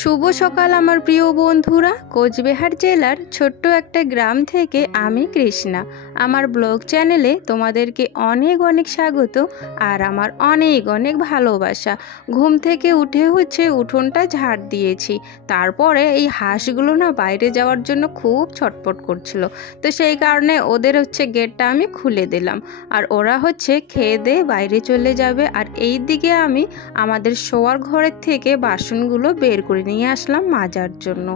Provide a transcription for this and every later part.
শুভ সকাল আমার প্রিয় বন্ধুরা। কোচবিহার জেলার ছোট্ট একটা গ্রাম থেকে আমি কৃষ্ণা। আমার ব্লগ চ্যানেলে তোমাদেরকে অনেক অনেক স্বাগত আর আমার অনেক অনেক ভালোবাসা। ঘুম থেকে উঠে উঠোনটা ঝাড় দিয়েছি, তারপরে এই হাঁসগুলো না বাইরে যাওয়ার জন্য খুব ছটপট করছিল, তো সেই কারণে ওদের গেটটা আমি খুলে দিলাম আর ওরা খেয়ে দিয়ে বাইরে চলে যাবে। আর এই দিকে আমি আমাদের শোয়ার ঘরের থেকে বাসনগুলো বের করে নিয়ে আসলাম মাজার জন্য।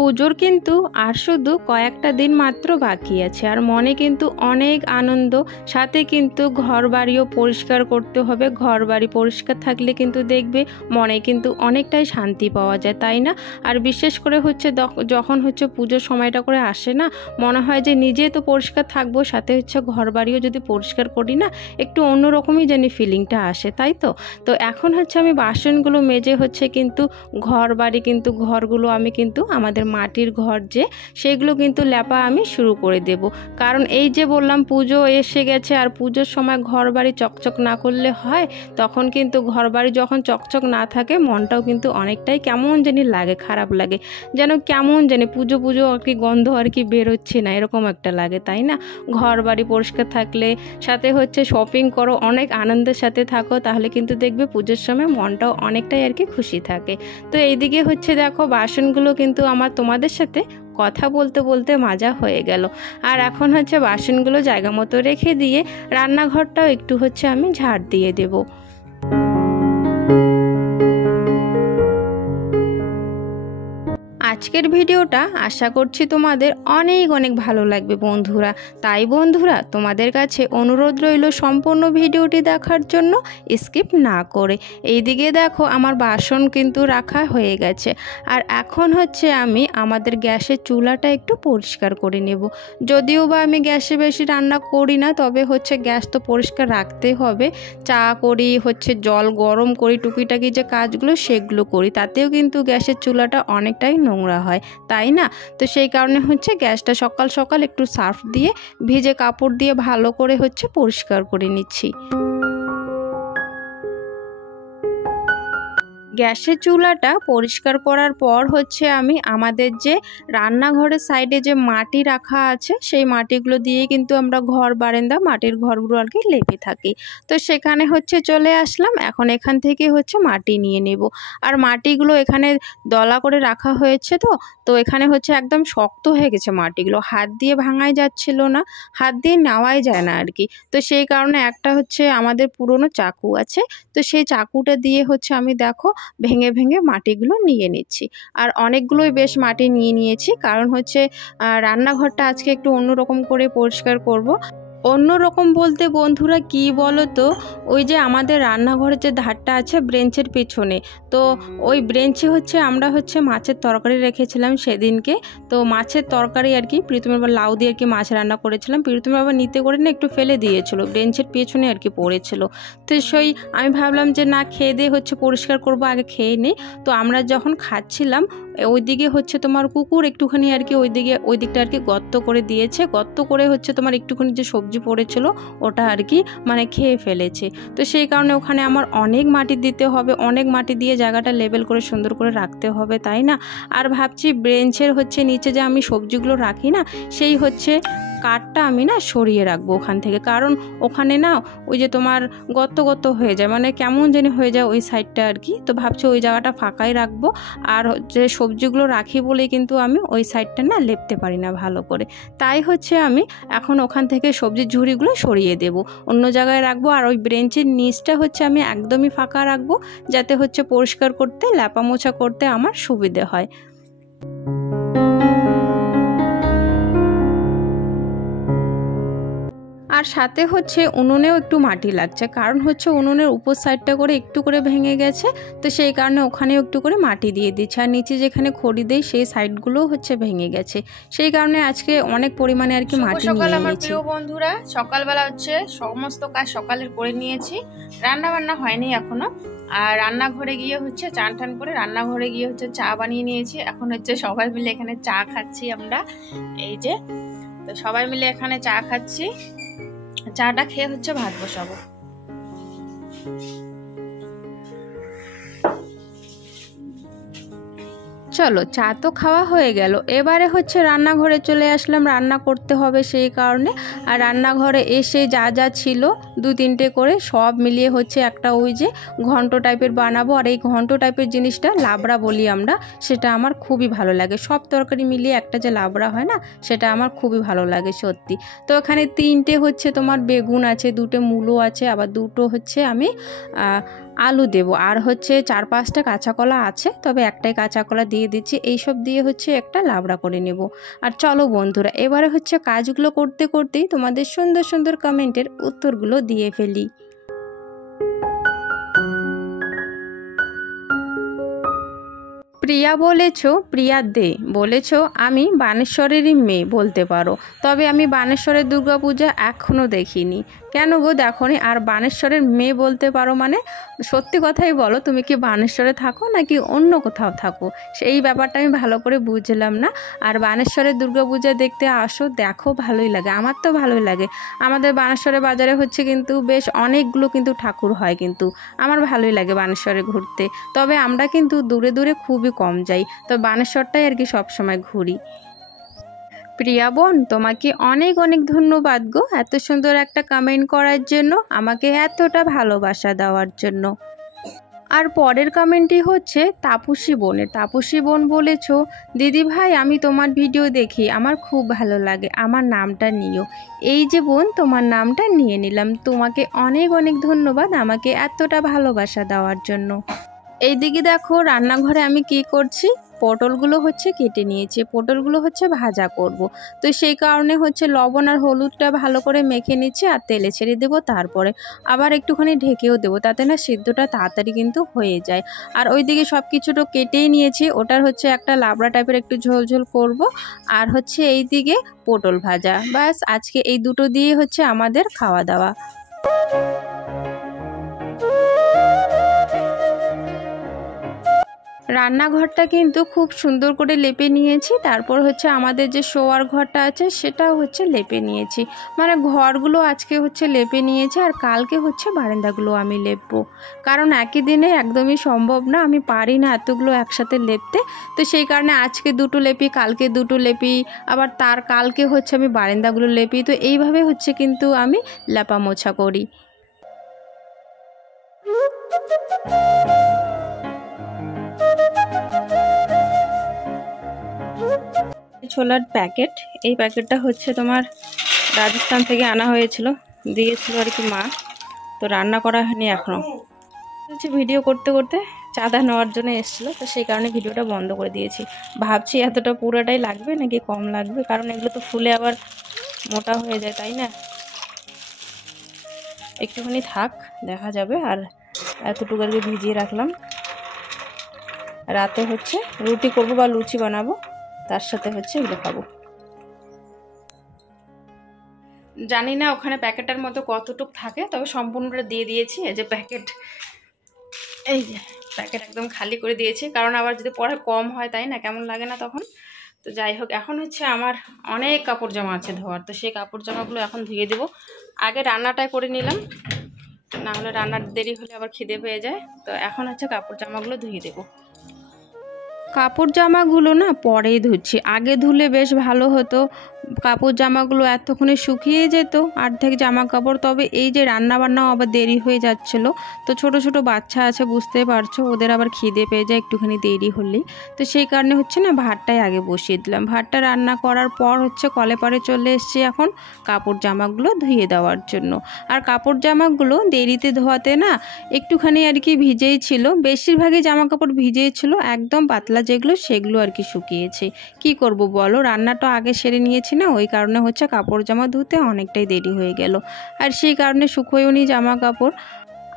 পুজোর কিন্তু আর শুধু কয়েকটা দিন মাত্র বাকি আছে, আর মনে কিন্তু অনেক আনন্দ, সাথে কিন্তু ঘর বাড়িও পরিষ্কার করতে হবে। ঘর বাড়ি পরিষ্কার থাকলে কিন্তু দেখবে মনে কিন্তু অনেকটাই শান্তি পাওয়া যায়, তাই না? আর বিশেষ করে যখন পুজোর সময়টা করে আসে না, মনে হয় যে নিজে তো পরিষ্কার থাকবো, সাথে ঘর বাড়িও যদি পরিষ্কার করি না, একটু অন্যরকমই জানি ফিলিংটা আসে, তাই তো। তো এখন আমি বাসনগুলো মেজে কিন্তু ঘর বাড়ি কিন্তু ঘরগুলো আমি কিন্তু আমাদের মাটির ঘর সেগুলো কিন্তু লেপা আমি শুরু করে দেব। কারণ এই যে বললাম পুজো এসে গেছে, আর পুজোর সময় ঘর বাড়ি চকচক না করলে হয়, তখন কিন্তু ঘর বাড়ি যখন চকচক না থাকে মনটাও কিন্তু অনেকটাই কেমন জানি লাগে, খারাপ লাগে, যেন কেমন জানি পুজো পুজো আর কি গন্ধ আর কি বেরোচ্ছে না, এরকম একটা লাগে, তাই না? ঘর বাড়ি পরিষ্কার থাকলে, সাথে শপিং করো, অনেক আনন্দের সাথে থাকো, তাহলে কিন্তু দেখবে পুজোর সময় মনটাও অনেকটাই আর কি খুশি থাকে। তো এইদিকে দেখো বাসনগুলো কিন্তু আমার তোমাদের সাথে কথা বলতে বলতে মাজা হয়ে গেল। আর এখন বাসনগুলো জায়গা মতো রেখে দিয়ে রান্নাঘরটাও একটু আমি ঝাড় দিয়ে দেব। আজকের ভিডিওটা আশা করছি তোমাদের অনেক অনেক ভালো লাগবে বন্ধুরা। তাই বন্ধুরা, তোমাদের কাছে অনুরোধ রইল সম্পূর্ণ ভিডিওটি দেখার জন্য, স্কিপ না করে। এইদিকে দেখো আমার বাসন কিন্তু রাখা হয়ে গেছে, আর এখন আমি আমাদের গ্যাসের চুলাটা একটু পরিষ্কার করে নেব। যদিও বা আমি গ্যাসে বেশি রান্না করি না, তবে গ্যাস তো পরিষ্কার রাখতে হবে। চা করি, জল গরম করি, টুকিটাকি যে কাজগুলো সেগুলো করি, তাতেও কিন্তু গ্যাসের চুলাটা অনেকটাই নোংরা হয়, তাই না? তো সেই কারণে গ্যাসটা সকাল সকাল একটু সার্ফ দিয়ে ভিজে কাপড় দিয়ে ভালো করে পরিষ্কার করে নিচ্ছি। গ্যাসের চুলাটা পরিষ্কার করার পর আমি আমাদের যে রান্নাঘরের সাইডে যে মাটি রাখা আছে, সেই মাটিগুলো দিয়ে কিন্তু আমরা ঘর বারান্দা মাটির ঘরগুলো আর কি লেপে থাকি। তো সেখানে চলে আসলাম, এখন এখান থেকে মাটি নিয়ে নেব। আর মাটিগুলো এখানে দলা করে রাখা হয়েছে, তো এখানে একদম শক্ত হয়ে গেছে মাটিগুলো, হাত দিয়ে ভাঙাই যাচ্ছিল না, হাত দিয়ে নেওয়াই যায় না আর কি। তো সেই কারণে একটা আমাদের পুরনো চাকু আছে, তো সেই চাকুটা দিয়ে আমি দেখো ভেঙে ভেঙে মাটিগুলো নিয়ে নিচ্ছি। আর অনেকগুলোই বেশ মাটি নিয়ে নিয়েছি, কারণ রান্নাঘরটা আজকে একটু অন্যরকম করে পরিষ্কার করব। অন্যরকম বলতে বন্ধুরা কি বলো তো, ওই যে আমাদের রান্নাঘরের যে ধারটা আছে ব্রেঞ্চের পেছনে, তো ওই ব্রেঞ্চে আমরা মাছের তরকারি রেখেছিলাম সেদিনকে। তো মাছের তরকারি আর কি প্রীতমের আবার লাউ দিয়ে আর কি মাছ রান্না করেছিলাম, প্রীতমের আবার নিতে করে না একটু ফেলে দিয়েছিল, ব্রেঞ্চের পেছনে আর কি পড়েছিল। তো সেই আমি ভাবলাম যে না, খেয়ে দিয়ে পরিষ্কার করব, আগে খেয়ে নিই। তো আমরা যখন খাচ্ছিলাম ওইদিকে তোমার কুকুর একটুখানি আর কি ওই দিকটা আর কি গর্ত করে দিয়েছে, গর্ত করে তোমার একটুখানি যে সবজি পড়েছিল ওটা আর কি মানে খেয়ে ফেলেছে। তো সেই কারণে ওখানে আমার অনেক মাটি দিতে হবে, অনেক মাটি দিয়ে জায়গাটা লেবেল করে সুন্দর করে রাখতে হবে, তাই না? আর ভাবছি ব্রেঞ্চের নিচে যে আমি সবজিগুলো রাখি না, সেই কাঠটা আমি না সরিয়ে রাখবো ওখান থেকে, কারণ ওখানে না ওই যে তোমার গর্ত হয়ে যায়, মানে কেমন জানি হয়ে যায় ওই সাইডটা আর কি। তো ভাবছি ওই জায়গাটা ফাঁকাই রাখবো, আর সবজিগুলো রাখি বলেই কিন্তু আমি ওই সাইডটা না লেপতে পারি না ভালো করে। তাই আমি এখন ওখান থেকে সবজির ঝুড়িগুলো সরিয়ে দেব, অন্য জায়গায় রাখবো। আর ওই ব্রেঞ্চের নিচটা আমি একদমই ফাঁকা রাখবো, যাতে পরিষ্কার করতে লেপা মোছা করতে আমার সুবিধে হয়। আর সাথে উনুনেও একটু মাটি লাগছে, কারণ উনুনের উপর সাইডটা করে একটু করে ভেঙে গেছে, তো সেই কারণে ওখানেও একটু করে মাটি দিয়ে দিচ্ছে। আর নিচে যেখানে খড়ি দেই সেই সাইডগুলোও ভেঙে গেছে, সেই কারণে আজকে অনেক পরিমাণে আর কি মাটি নিয়ে নিয়েছি। আমার প্রিয় বন্ধুরা, সকালবেলা সমস্ত কাজ সকালের করে নিয়েছি, রান্না বান্না হয়নি এখনো। আর রান্নাঘরে গিয়ে চান টান করে রান্নাঘরে গিয়ে চা বানিয়ে নিয়েছি। এখন সবাই মিলে এখানে চা খাচ্ছি আমরা, এই যে তো সবাই মিলে এখানে চা খাচ্ছি। চাটা খেয়ে ভাত বসাবো। চলো চা তো খাওয়া হয়ে গেল, এবারে হচ্ছে রান্নাঘরে চলে আসলাম, রান্না করতে হবে সেই কারণে। আর রান্নাঘরে এসে যা যা ছিল 2-3টে করে সব মিলিয়ে হচ্ছে একটা ওই যে ঘন্ট টাইপের বানাবো। আর এই ঘন্ট টাইপের জিনিসটা লাবড়া বলি আমরা, সেটা আমার খুবই ভালো লাগে। সব তরকারি মিলিয়ে একটা যে লাবড়া হয় না, সেটা আমার খুবই ভালো লাগে সত্যি। তো এখানে 3টে হচ্ছে তোমার বেগুন আছে, 2টে মূলো আছে, আবার 2টো হচ্ছে আমি আলু দেব, আর হচ্ছে 4-5টা কাঁচা কলা আছে, তবে একটাই কাঁচা কলা দিয়ে দিচ্ছি। এইসব দিয়ে হচ্ছে একটা লাবড়া করে নেব। আর চলো বন্ধুরা, এবারে হচ্ছে কাজগুলো করতে করতেই তোমাদের সুন্দর সুন্দর কমেন্টের উত্তরগুলো দিয়ে ফেলি। প্রিয়া বলেছ, প্রিয়া দে বলেছ আমি বানেশ্বরেরই মেয়ে বলতে পারো, তবে আমি বানেশ্বরের দুর্গাপূজা এখনও দেখিনি। কেন গো দেখোনি? আর বানেশ্বরের মেয়ে বলতে পারো মানে সত্যি কথাই বলো, তুমি কি বানেশ্বরে থাকো নাকি অন্য কোথাও থাকো? সেই ব্যাপারটা আমি ভালো করে বুঝলাম না। আর বানেশ্বরের দুর্গাপূজা দেখতে আসো, দেখো, ভালোই লাগে, আমার তো ভালোই লাগে। আমাদের বানেশ্বরের বাজারে হচ্ছে কিন্তু বেশ অনেকগুলো কিন্তু ঠাকুর হয়, কিন্তু আমার ভালোই লাগে বানেশ্বরে ঘুরতে। তবে আমরা কিন্তু দূরে দূরে খুবই কম যাই, তো বানেশ্বরটাই আর কি সবসময় ঘুরি। প্রিয়া বোন, তোমাকে অনেক অনেক ধন্যবাদ গো এত সুন্দর একটা কমেন্ট করার জন্য, আমাকে এতটা ভালোবাসা দেওয়ার জন্য। আর পরের কমেন্টটি হচ্ছে তাপসী বোনের। তাপসী বোন বলেছ, দিদি ভাই আমি তোমার ভিডিও দেখি, আমার খুব ভালো লাগে, আমার নামটা নিও। এই যে বোন, তোমার নামটা নিয়ে নিলাম। তোমাকে অনেক অনেক ধন্যবাদ আমাকে এতটা ভালোবাসা দেওয়ার জন্য। এইদিকে দেখো রান্নাঘরে আমি কি করছি, পটলগুলো হচ্ছে কেটে নিয়েছি, পটলগুলো হচ্ছে ভাজা করব। তো সেই কারণে হচ্ছে লবণ আর হলুদটা ভালো করে মেখে নিচ্ছি, আর তেলে ছেড়ে দেবো, তারপরে আবার একটুখানি ঢেকেও দেবো, তাতে না সিদ্ধটা তাড়াতাড়ি কিন্তু হয়ে যায়। আর ওইদিকে সব কিছুটা কেটেই নিয়েছি, ওটার হচ্ছে একটা লাবড়া টাইপের একটু ঝোল ঝোল করব। আর হচ্ছে এইদিকে পটল ভাজা, ব্যাস আজকে এই দুটো দিয়ে হচ্ছে আমাদের খাওয়া দাওয়া। রান্নাঘরটা কিন্তু খুব সুন্দর করে লেপে নিয়েছি, তারপর হচ্ছে আমাদের যে শোয়ার ঘরটা আছে সেটাও হচ্ছে লেপে নিয়েছি। মানে ঘরগুলো আজকে হচ্ছে লেপে নিয়েছি, আর কালকে হচ্ছে বারান্দাগুলো আমি লেপবো, কারণ একই দিনে একদমই সম্ভব না, আমি পারি না এতগুলো একসাথে লেপতে। তো সেই কারণে আজকে 2টো লেপি, কালকে 2টো লেপি, আবার তার কালকে হচ্ছে আমি বারান্দাগুলো লেপি। তো এইভাবে হচ্ছে কিন্তু আমি লেপা মোছা করি। ছোলার প্যাকেট, এই প্যাকেটটা হচ্ছে তোমার রাজস্থান থেকে আনা হয়েছিল, দিয়েছিল আর কি মা, তো রান্না করা হয়নি এখনও। হচ্ছে ভিডিও করতে করতে চাঁদা নেওয়ার জন্য এসেছিলো, তো সেই কারণে ভিডিওটা বন্ধ করে দিয়েছি। ভাবছি এতটা পুরোটাই লাগবে নাকি কম লাগবে, কারণ এগুলো তো ফুলে আবার মোটা হয়ে যায়, তাই না? একটুখানি থাক, দেখা যাবে। আর এতটুকু আর কি ভিজিয়ে রাখলাম, রাতে হচ্ছে রুটি করবো বা লুচি বানাবো, তার সাথে হচ্ছে এগুলো খাবো। জানি না ওখানে প্যাকেটের মতো কতটুক থাকে, তবে সম্পূর্ণটা দিয়ে দিয়েছি। এই যে প্যাকেট, এই যে প্যাকেট একদম খালি করে দিয়েছি, কারণ আবার যদি পরে কম হয় তাই না, কেমন লাগে না তখন। তো যাই হোক, এখন হচ্ছে আমার অনেক কাপড় জামা আছে ধোয়ার, তো সেই কাপড় জামাগুলো এখন ধুয়ে দেবো। আগে রান্নাটাই করে নিলাম, না হলে রান্নার দেরি হলে আবার খিদে পেয়ে যায়। তো এখন হচ্ছে কাপড় জামাগুলো ধুয়ে দেবো। কাপড় জামাগুলো না পরেই ধুচ্ছি, আগে ধুলে বেশ ভালো হতো, কাপড় জামাগুলো এতক্ষণে শুকিয়ে যেত অর্ধেক জামা কাপড়। তবে এই যে রান্না বান্নাও আবার দেরি হয়ে যাচ্ছিল, তো ছোট ছোট বাচ্চা আছে বুঝতে পারছো, ওদের আবার খিদে পেয়ে যায় একটুখানি দেরি হলেই। তো সেই কারণে হচ্ছে না ভাতটাই আগে বসিয়ে দিলাম। ভাতটা রান্না করার পর হচ্ছে কলে পারে চলে এসেছি এখন কাপড় জামাগুলো ধুয়ে দেওয়ার জন্য। আর কাপড় জামাগুলো দেরিতে ধোয়াতে না একটুখানি আর কি ভিজেই ছিল, বেশিরভাগই জামা কাপড় ভিজেই ছিল, একদম পাতলা যেগুলো সেগুলো আর কি শুকিয়েছে। কি করব বলো, রান্নাটা আগে সেরে নিয়েছি না, ওই কারণে হচ্ছে কাপড় জামা ধুতে অনেকটাই দেরি হয়ে গেল, আর সেই কারণে শুকোয়ও নি জামা কাপড়।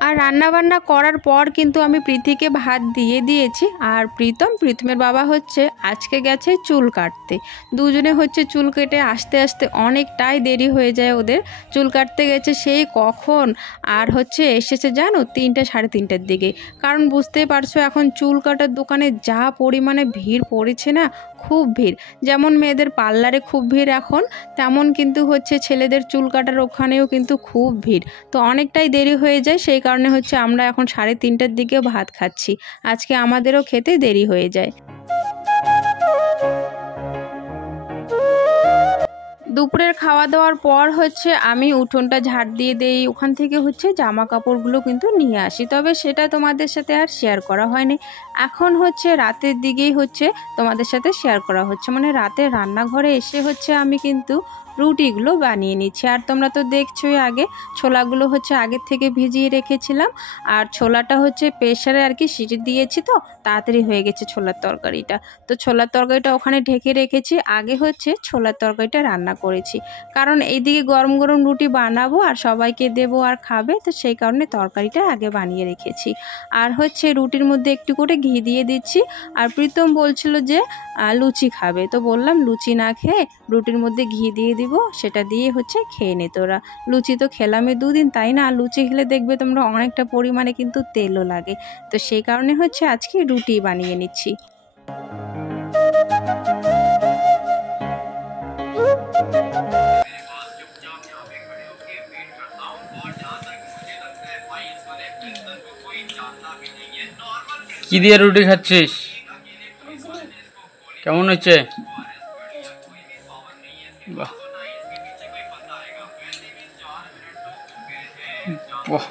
আর রান্নাবান্না করার পর কিন্তু আমি প্রীতিকে ভাত দিয়ে দিয়েছি। আর প্রীতমের বাবা হচ্ছে আজকে গেছে চুল কাটতে, দুজনে হচ্ছে চুল কেটে আসতে আসতে অনেকটাই দেরি হয়ে যায় ওদের। চুল কাটতে গেছে সেই কখন, আর হচ্ছে এসেছে জানো 3টা সাড়ে 3টার দিকে। কারণ বুঝতেই পারছো এখন চুল কাটার দোকানে যা পরিমাণে ভিড় পড়েছে না, খুব ভিড়। যেমন মেয়েদের পার্লারে খুব ভিড় এখন, তেমন কিন্তু হচ্ছে ছেলেদের চুল কাটার ওখানেও কিন্তু খুব ভিড়। তো অনেকটাই দেরি হয়ে যায়, সেই কারণে হচ্ছে আমরা এখন 3:30টার দিকে ভাত খাচ্ছি। আজকে আমাদেরও খেতে দেরি হয়ে যায়। দুপুরের খাওয়া দাওয়ার পর হচ্ছে আমি উঠোনটা ঝাড় দিয়ে দেই, ওখান থেকে হচ্ছে জামা কাপড়গুলো কিন্তু নিয়ে আসি, তবে সেটা তোমাদের সাথে আর শেয়ার করা হয়নি। এখন হচ্ছে রাতের দিকেই হচ্ছে তোমাদের সাথে শেয়ার করা হচ্ছে, মানে রাতে রান্নাঘরে এসে হচ্ছে আমি কিন্তু রুটিগুলো বানিয়ে নিচ্ছি। আর তোমরা তো দেখছোই, আগে ছোলাগুলো হচ্ছে আগের থেকে ভিজিয়ে রেখেছিলাম, আর ছোলাটা হচ্ছে প্রেসারে আর কি সিটি দিয়েছি, তো তাড়াতাড়ি হয়ে গেছে ছোলার তরকারিটা। তো ছোলার তরকারিটা ওখানে ঢেকে রেখেছি, আগে হচ্ছে ছোলার তরকারিটা রান্না করেছি, কারণ এইদিকে গরম গরম রুটি বানাবো আর সবাইকে দেবো আর খাবে, তো সেই কারণে তরকারিটা আগে বানিয়ে রেখেছি। আর হচ্ছে রুটির মধ্যে একটু করে ঘি দিয়ে দিচ্ছি। আর প্রীতম বলছিল যে লুচি খাবে, তো বললাম লুচি না খেয়ে রুটির মধ্যে ঘি দিয়ে দিব, সেটা দিয়ে হচ্ছে খেয়ে নে তোরা। লুচি তো খেলামে 2 দিন, তাই না? লুচি খেলে দেখবে তোমরা অনেকটা পরিমাণে কিন্তু তেলও লাগে, তো সেই কারণে হচ্ছে আজকে রুটি বানিয়ে নিচ্ছি। কি দিয়ে রুটি খাচ্ছিস? কেমন হচ্ছে? বাহ, বাহ।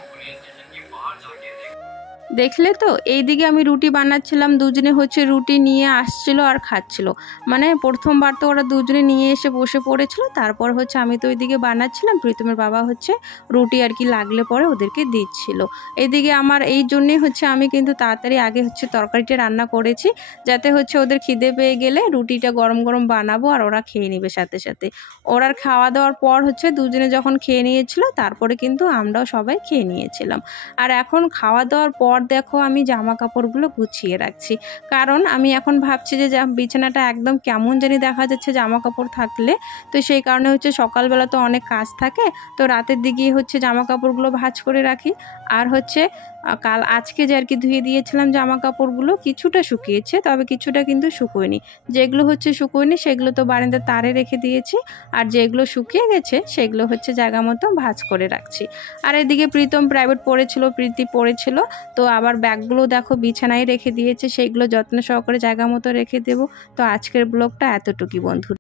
দেখলে তো, এইদিকে আমি রুটি বানাচ্ছিলাম, দুজনে হচ্ছে রুটি নিয়ে আসছিল আর খাচ্ছিল। মানে প্রথমবার তো ওরা দুজনে নিয়ে এসে বসে পড়েছিল, তারপর হচ্ছে আমি তো ওইদিকে বানাচ্ছিলাম, প্রীতমের বাবা হচ্ছে রুটি আর কি লাগলে পরে ওদেরকে দিচ্ছিল। এইদিকে আমার এই জন্যে হচ্ছে আমি কিন্তু তাড়াতাড়ি আগে হচ্ছে তরকারিটা রান্না করেছি, যাতে হচ্ছে ওদের খিদে পেয়ে গেলে রুটিটা গরম গরম বানাবো আর ওরা খেয়ে নেবে সাথে সাথে। ওরা খাওয়া দাওয়ার পর হচ্ছে দুজনে যখন খেয়ে নিয়েছিল, তারপরে কিন্তু আমরাও সবাই খেয়ে নিয়েছিলাম। আর এখন খাওয়া দাওয়ার পর দেখো আমি জামা কাপড়গুলো গুছিয়ে রাখছি, কারণ আমি এখন ভাবছি যে বিছানাটা একদম কেমন জানি দেখা যাচ্ছে জামা কাপড় থাকলে। তো সেই কারণে হচ্ছে সকালবেলা তো অনেক কাজ থাকে, তো রাতের দিকে হচ্ছে জামা কাপড়গুলো ভাঁজ করে রাখি। আর হচ্ছে আজকে যে আর কি ধুয়ে দিয়েছিলাম জামা কাপড়গুলো, কিছুটা শুকিয়েছে, তবে কিছুটা কিন্তু শুকোয়নি। যেগুলো হচ্ছে শুকোয়নি সেগুলো তো বারান্দার তারে রেখে দিয়েছি, আর যেগুলো শুকিয়ে গেছে সেগুলো হচ্ছে জায়গা মতো ভাঁজ করে রাখছি। আর এদিকে প্রীতম প্রাইভেট পড়েছিল, প্রীতি পড়েছিল, তো আবার ব্যাগগুলো দেখো বিছানায় রেখে দিয়েছে, সেইগুলো যত্ন সহকারে জায়গা মতো রেখে দেবো। তো আজকের ব্লগটা এতটুকুই বন্ধু।